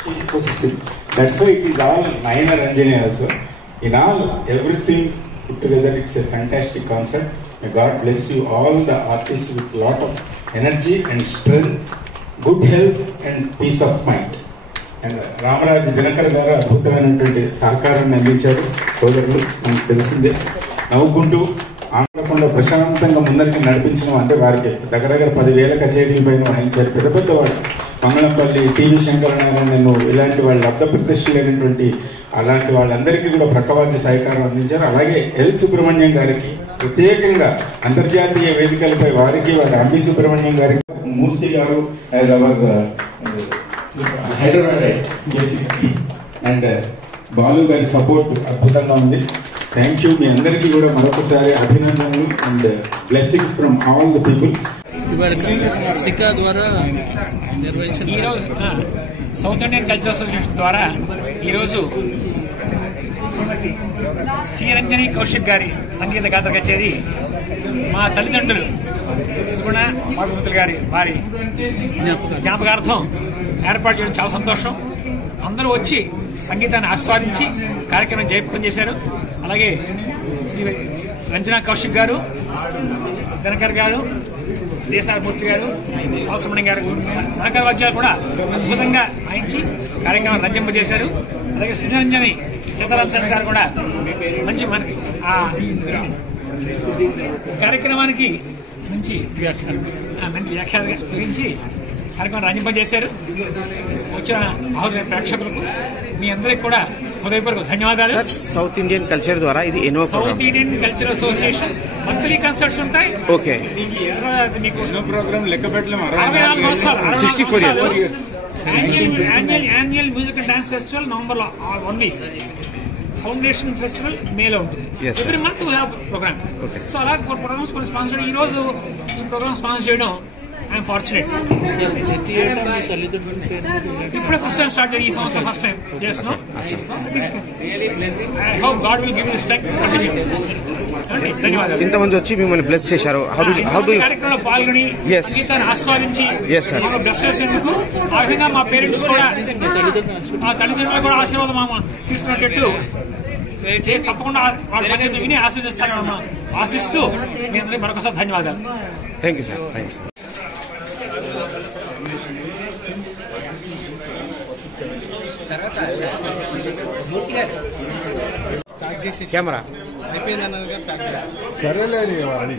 That's why it is all Nayana Ranjani also. In all, everything put together, it's a fantastic concert. May God bless you all the artists with lot of energy and strength, good health and peace of mind. And Ramaraj Dinakar garu adbhutamainaటువంటి సహకారాన్ని అందించారు సోదరులు, మనకు తెలిసిందే. నవ్వుకుంటూ ఆనందకుండా ప్రశాంతంగా ముందరికి నడిపించడం అంటే వారికి దగ్గర 10,000 కచేరీల పైన వాయించారు. పెద్ద పెద్ద వాళ్ళు మంగళంపల్లి, టీవీ శంకరనారాయణ, ఇలాంటి వాళ్ళు లబ్ధ ప్రతిష్ఠులైనటువంటి అలాంటి వాళ్ళందరికీ కూడా ప్రక్కవాద్య సహకారం అందించారు. అలాగే ఎల్ సుబ్రహ్మణ్యం గారికి ప్రత్యేకంగా అంతర్జాతీయ వేదికలపై వారికి, వారి అంబి సుబ్రహ్మణ్యం గారికి, మూర్తి గారు as our Hyderabad and Balu గారి సపోర్ట్ అద్భుతంగా ఉంది. Thank you. మీ అందరికీ కూడా మరొకసారి అభినందనలు and blessings from all the people. సిక్కా ద్వారా ఈరోజు సౌత్ ఇండియన్ కల్చరల్ అసోసియేషన్ ద్వారా ఈరోజు శ్రీరంజని కౌశిక్ గారి సంగీత గాత్ర కచేరీ మా తల్లిదండ్రులు సుగుణ పార్వతులు గారి వారి జ్ఞాపకార్థం ఏర్పాటు చేయడం చాలా సంతోషం. అందరూ వచ్చి సంగీతాన్ని ఆస్వాదించి కార్యక్రమం జయప్రదం చేశారు. అలాగే శ్రీ రంజనా కౌశిక్ గారు, దినకర్ గారు, దేశారమూర్తి గారు, బాలసుబ్రహ్మణ్యం గారు సహకార వాద్యాలు కూడా అద్భుతంగా వాయించి కార్యక్రమం రంజింపజేశారు. అలాగే సుజరంజని సీతారాం శాస్త్రి గారు కూడా మంచి మనకి ఆ కార్యక్రమానికి మంచి వ్యాఖ్యాత గురించి కార్యక్రమం రంజింపజేశారు. వచ్చిన ఆహుతులైన ప్రేక్షకులకు మీ అందరికి కూడా హృదయపూర్వక ధన్యవాదాలు. సౌత్ ఇండియన్ కల్చర్ ద్వారా ఇది ఎన్నో south Indian cultural association monthly concerts ఉంటాయి. ఓకే, మీకు ప్రోగ్రామ్ లెక్క పెట్టలేము. 64 years. Annual music and dance festival November 1 week. Foundation festival మేలో ఉంటుంది. Every month programme. సో అలా ప్రోగ్రామ్స్ కొన్ని స్పాన్సర్. ఈ రోజు ఈ ప్రోగ్రామ్ స్పాన్సర్ చేయడం ఐఎమ్ ఫార్చునేట్. ఇప్పుడే ఫస్ట్ టైం స్టార్ట్ చేయాలి. ఈ సంవత్సరం ఫస్ట్ టైం చేస్తున్నాం. I hope God will give you strength. ధన్యవాదాలు. ఇంతమంది వచ్చి మిమ్మల్ని బ్లెస్ చేశారు. కార్యక్రమంలో పాల్గొని సంగీతాన్ని ఆస్వాదించి బ్లెస్ చేసేందుకు ఆ విధంగా మా పేరెంట్స్ కూడా మా తల్లిదండ్రులు కూడా ఆశీర్వాదం తీసుకున్నట్టు చేసి తప్పకుండా వాళ్ళ సంగీతం విని ఆశీర్వదిస్తారని ఆశిస్తూ మీ అందరికీ మరొకసారి ధన్యవాదాలు. Thank you sir. Thank you sir. Camera సరేలే అది